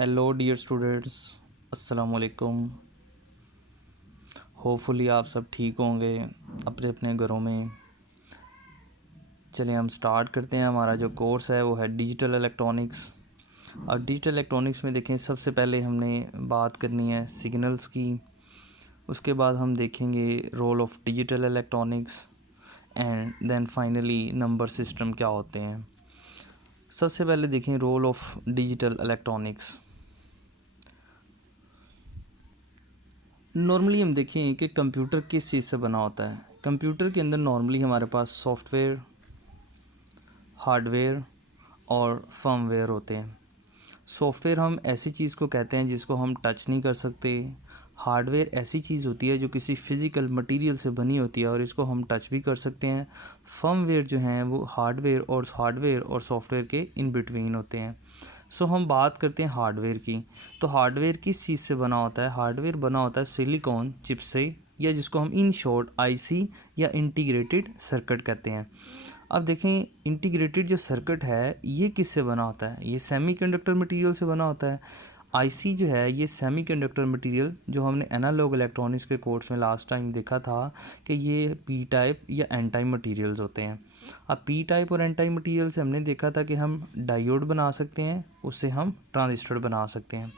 Hello dear students, अस्सलाम वालेकुम। Hopefully आप सब ठीक होंगे अपने अपने घरों में। चलिए हम स्टार्ट करते हैं। हमारा जो कोर्स है वो है डिजिटल इलेक्ट्रॉनिक्स। और डिजिटल इलेक्ट्रॉनिक्स में देखें, सबसे पहले हमने बात करनी है सिग्नल्स की। उसके बाद हम देखेंगे role of digital electronics and then finally number system क्या होते हैं। सबसे पहले देखें role of digital electronics. Normally हम देखें कि कंप्यूटर किस चीज़ से बना होता है। कंप्यूटर के अंदर नॉर्मली हमारे पास सॉफ्टवेयर, हार्डवेयर और फर्मवेयर होते हैं। सॉफ्टवेयर हम ऐसी चीज़ को कहते हैं जिसको हम टच नहीं कर सकते। हार्डवेयर ऐसी चीज़ होती है जो किसी फिज़िकल मटेरियल से बनी होती है और इसको हम टच भी कर सकते हैं। फर्मवेयर जो हैं वो हार्डवेयर और सॉफ्टवेयर के इन बिटवीन होते हैं। सो हम बात करते हैं हार्डवेयर की। तो हार्डवेयर किस चीज़ से बना होता है? हार्डवेयर बना होता है सिलिकॉन चिप से, या जिसको हम इन शॉर्ट आईसी या इंटीग्रेटेड सर्किट कहते हैं। अब देखें, इंटीग्रेटेड जो सर्किट है ये किससे बना होता है? ये सेमीकंडक्टर मटेरियल से बना होता है। आईसी जो है ये सेमीकंडक्टर मटेरियल, जो हमने एनालॉग इलेक्ट्रॉनिक्स के कोर्स में लास्ट टाइम देखा था कि ये पी टाइप या एन टाइप मटेरियल्स होते हैं। अब पी टाइप और एन टाइप मटेरियल से हमने देखा था कि हम डायोड बना सकते हैं, उससे हम ट्रांजिस्टर बना सकते हैं।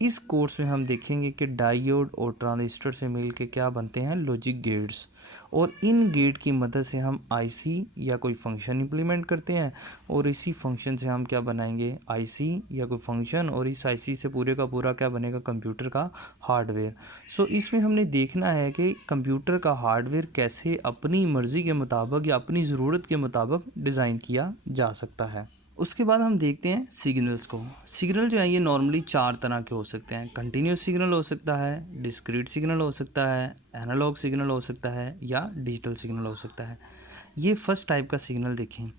इस कोर्स में हम देखेंगे कि डायोड और ट्रांजिस्टर से मिल के क्या बनते हैं, लॉजिक गेट्स। और इन गेट की मदद से हम आईसी या कोई फंक्शन इंप्लीमेंट करते हैं, और इसी फंक्शन से हम क्या बनाएंगे, आईसी या कोई फंक्शन, और इस आईसी से पूरे का पूरा क्या बनेगा, कंप्यूटर का हार्डवेयर। सो इसमें हमने देखना है कि कंप्यूटर का हार्डवेयर कैसे अपनी मर्ज़ी के मुताबिक या अपनी ज़रूरत के मुताबिक डिज़ाइन किया जा सकता है। उसके बाद हम देखते हैं सिग्नल्स को। सिग्नल जो है ये नॉर्मली 4 तरह के हो सकते हैं। कंटिन्यूस सिग्नल हो सकता है, डिस्क्रीट सिग्नल हो सकता है, एनालॉग सिग्नल हो सकता है, या डिजिटल सिग्नल हो सकता है। ये फर्स्ट टाइप का सिग्नल देखें।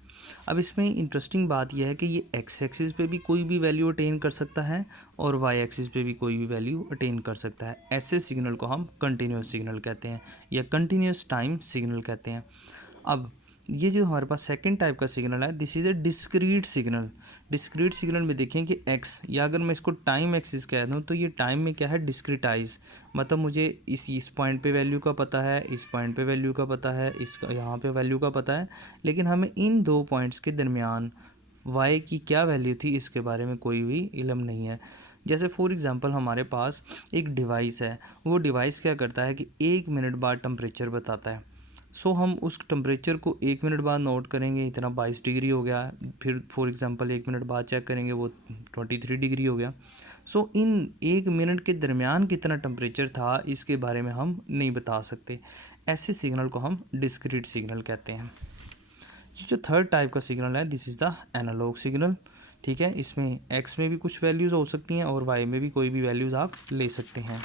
अब इसमें इंटरेस्टिंग बात यह है कि ये एक्स एक्सिस पे भी कोई भी वैल्यू अटेन कर सकता है और वाई एक्सिस पे भी कोई भी वैल्यू अटेन कर सकता है। ऐसे सिग्नल को हम कंटिन्यूस सिग्नल कहते हैं या कंटिन्यूस टाइम सिग्नल कहते हैं। अब ये जो हमारे पास सेकंड टाइप का सिग्नल है, this is a discrete signal. Discrete signal में देखें कि एक्स, या अगर मैं इसको टाइम एक्सिस कह दूँ तो ये टाइम में क्या है, डिस्क्रिटाइज। मतलब मुझे इस पॉइंट पे वैल्यू का पता है, इस पॉइंट पे वैल्यू का पता है, इस यहाँ पे वैल्यू का पता है, लेकिन हमें इन दो पॉइंट्स के दरमियान वाई की क्या वैल्यू थी इसके बारे में कोई भी इल्म नहीं है। जैसे फॉर एग्ज़ाम्पल हमारे पास एक डिवाइस है, वो डिवाइस क्या करता है कि 1 मिनट बाद टेम्परेचर बताता है। सो हम उस टेम्परेचर को 1 मिनट बाद नोट करेंगे, इतना 22 डिग्री हो गया। फिर फॉर एग्ज़ाम्पल 1 मिनट बाद चेक करेंगे, वो 23 डिग्री हो गया। सो इन 1 मिनट के दरमियान कितना टेम्परेचर था इसके बारे में हम नहीं बता सकते। ऐसे सिग्नल को हम डिस्क्रीट सिग्नल कहते हैं। ये जो थर्ड टाइप का सिग्नल है, this is the analog signal. ठीक है, इसमें एक्स में भी कुछ वैल्यूज़ हो सकती हैं और वाई में भी कोई भी वैल्यूज़ आप ले सकते हैं।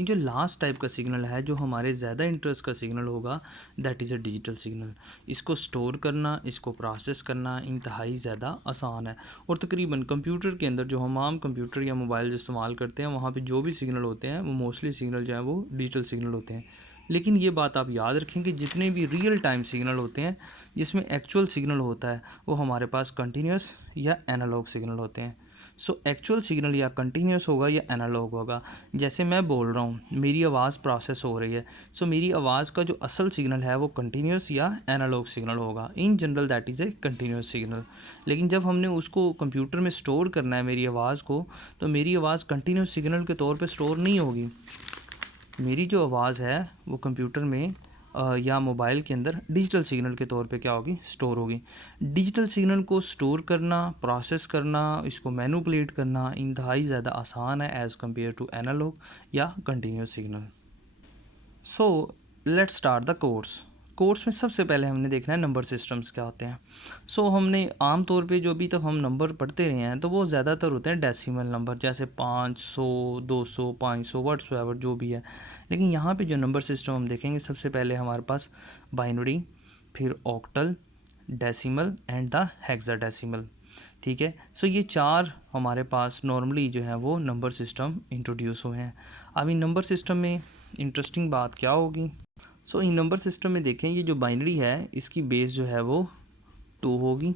ये जो लास्ट टाइप का सिग्नल है, जो हमारे ज़्यादा इंटरेस्ट का सिग्नल होगा, that is a digital signal. इसको स्टोर करना, इसको प्रोसेस करना इंतहाई ज़्यादा आसान है। और तकरीबन कंप्यूटर के अंदर जो हम आम कंप्यूटर या मोबाइल जो इस्तेमाल करते हैं, वहाँ पे जो भी सिग्नल होते हैं वो मोस्टली सिग्नल जो है वो डिजिटल सिग्नल होते हैं। लेकिन ये बात आप याद रखें कि जितने भी रियल टाइम सिग्नल होते हैं, जिसमें एक्चुअल सिग्नल होता है, वो हमारे पास कंटिन्यूस या एनालॉग सिग्नल होते हैं। सो एक्चुअल सिग्नल या कंटिन्यूस होगा या एनालॉग होगा। जैसे मैं बोल रहा हूँ, मेरी आवाज़ प्रोसेस हो रही है, सो मेरी आवाज़ का जो असल सिग्नल है वो कंटिन्यूस या एनालॉग सिग्नल होगा। In general that is a continuous signal. लेकिन जब हमने उसको कंप्यूटर में स्टोर करना है मेरी आवाज़ को, तो मेरी आवाज़ कंटिन्यूस सिग्नल के तौर पे स्टोर नहीं होगी। मेरी जो आवाज़ है वो कंप्यूटर में या मोबाइल के अंदर डिजिटल सिग्नल के तौर पे क्या होगी, स्टोर होगी। डिजिटल सिग्नल को स्टोर करना, प्रोसेस करना, इसको मैनिपुलेट करना इंतहाई ज़्यादा आसान है एज़ कम्पेयर टू एनालॉग या continuous signal. So let's start the course में सबसे पहले हमने देखना है नंबर सिस्टम्स क्या होते हैं। सो हमने आम तौर पे जो अभी तक हम नंबर पढ़ते रहे हैं तो वो ज़्यादातर होते हैं डेसिमल नंबर, जैसे 500, 200, 500 व्हाट्सएवर जो भी है। लेकिन यहाँ पे जो नंबर सिस्टम हम देखेंगे, सबसे पहले हमारे पास बाइनरी, फिर octal, decimal and the hexadecimal. ठीक है, सो ये चार हमारे पास नॉर्मली जो है वो नंबर सिस्टम इंट्रोड्यूस हुए हैं। अब इन नंबर सिस्टम में इंटरेस्टिंग बात क्या होगी, सो इन नंबर सिस्टम में देखें, ये जो बाइनरी है इसकी बेस जो है वो 2 होगी,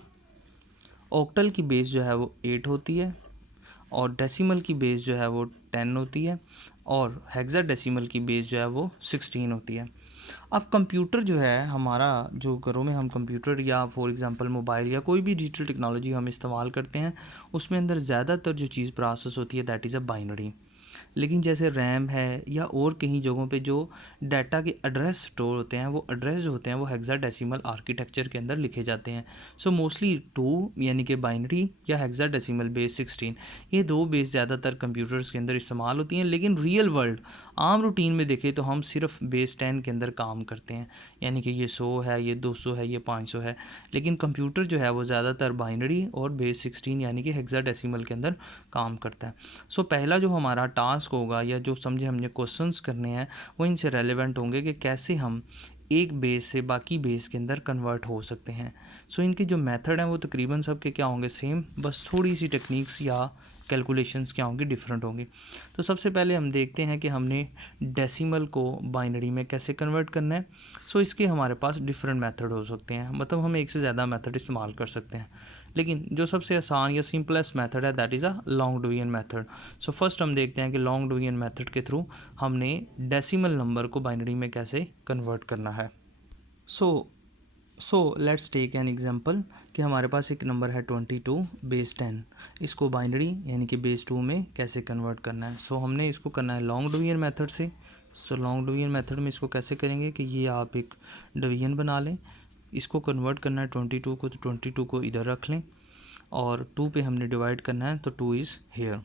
ऑक्टल की बेस जो है वो 8 होती है, और डेसिमल की बेस जो है वो 10 होती है और हेक्साडेसिमल की बेस जो है वो 16 होती है। अब कंप्यूटर जो है हमारा, जो घरों में हम कंप्यूटर या फॉर एग्जांपल मोबाइल या कोई भी डिजिटल टेक्नोलॉजी हम इस्तेमाल करते हैं, उसमें अंदर ज़्यादातर जो चीज़ प्रोसेस होती है दैट इज़ अ बाइनरी। लेकिन जैसे रैम है या और कहीं जगहों पे जो डाटा के एड्रेस स्टोर होते हैं, वो एड्रेस जो होते हैं वो हेक्साडेसिमल आर्किटेक्चर के अंदर लिखे जाते हैं। सो मोस्टली 2 यानी कि बाइनरी या हेक्साडेसिमल बेस 16, ये दो बेस ज़्यादातर कंप्यूटर्स के अंदर इस्तेमाल होती हैं। लेकिन रियल वर्ल्ड आम रूटीन में देखें तो हम सिर्फ बेस 10 के अंदर काम करते हैं, यानी कि ये 100 है, ये 200 है, ये 500 है। लेकिन कंप्यूटर जो है वो ज़्यादातर बाइनरी और बेस 16 यानी कि हेक्साडेसिमल के अंदर काम करता है। सो पहला जो हमारा टास्क होगा या जो समझे हमने क्वेश्चंस करने हैं वो इनसे रेलेवेंट होंगे कि कैसे हम एक बेस से बाकी बेस के अंदर कन्वर्ट हो सकते हैं। सो इनके जो मेथड हैं वो तकरीबन सब के क्या होंगे, सेम, बस थोड़ी सी टेक्निक्स या कैलकुलेशंस क्या होंगी, डिफरेंट होंगी। तो सबसे पहले हम देखते हैं कि हमने डेसिमल को बाइनरी में कैसे कन्वर्ट करना है। सो इसके हमारे पास डिफरेंट मेथड हो सकते हैं, मतलब हम एक से ज़्यादा मेथड इस्तेमाल कर सकते हैं। लेकिन जो सबसे आसान या सिंपलेस्ट मेथड है that is a long division method. So first हम देखते हैं कि लॉन्ग डिवीजन मेथड के थ्रू हमने डेसिमल नंबर को बाइनरी में कैसे कन्वर्ट करना है। So let's take an example कि हमारे पास एक नंबर है 22 बेस 10, इसको बाइनरी यानी कि बेस 2 में कैसे कन्वर्ट करना है। सो हमने इसको करना है लॉन्ग डिवीजन मेथड से। सो लॉन्ग डिवीजन मेथड में इसको कैसे करेंगे कि ये आप एक डिवीजन बना लें, इसको कन्वर्ट करना है 22 को, तो 22 को इधर रख लें और 2 पे हमने डिवाइड करना है, तो 2 इज़ हेयर।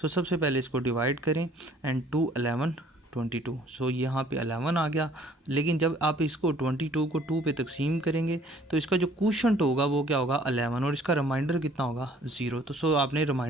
सो सबसे पहले इसको डिवाइड करें एंड 2 11 22। सो यहाँ पे 11 आ गया। लेकिन जब आप इसको 22 को 2 पे तकसीम करेंगे तो इसका जो क्वोशंट होगा वो क्या होगा, 11, और इसका रिमाइंडर कितना होगा, 0। तो सो आपने रिमाइंडर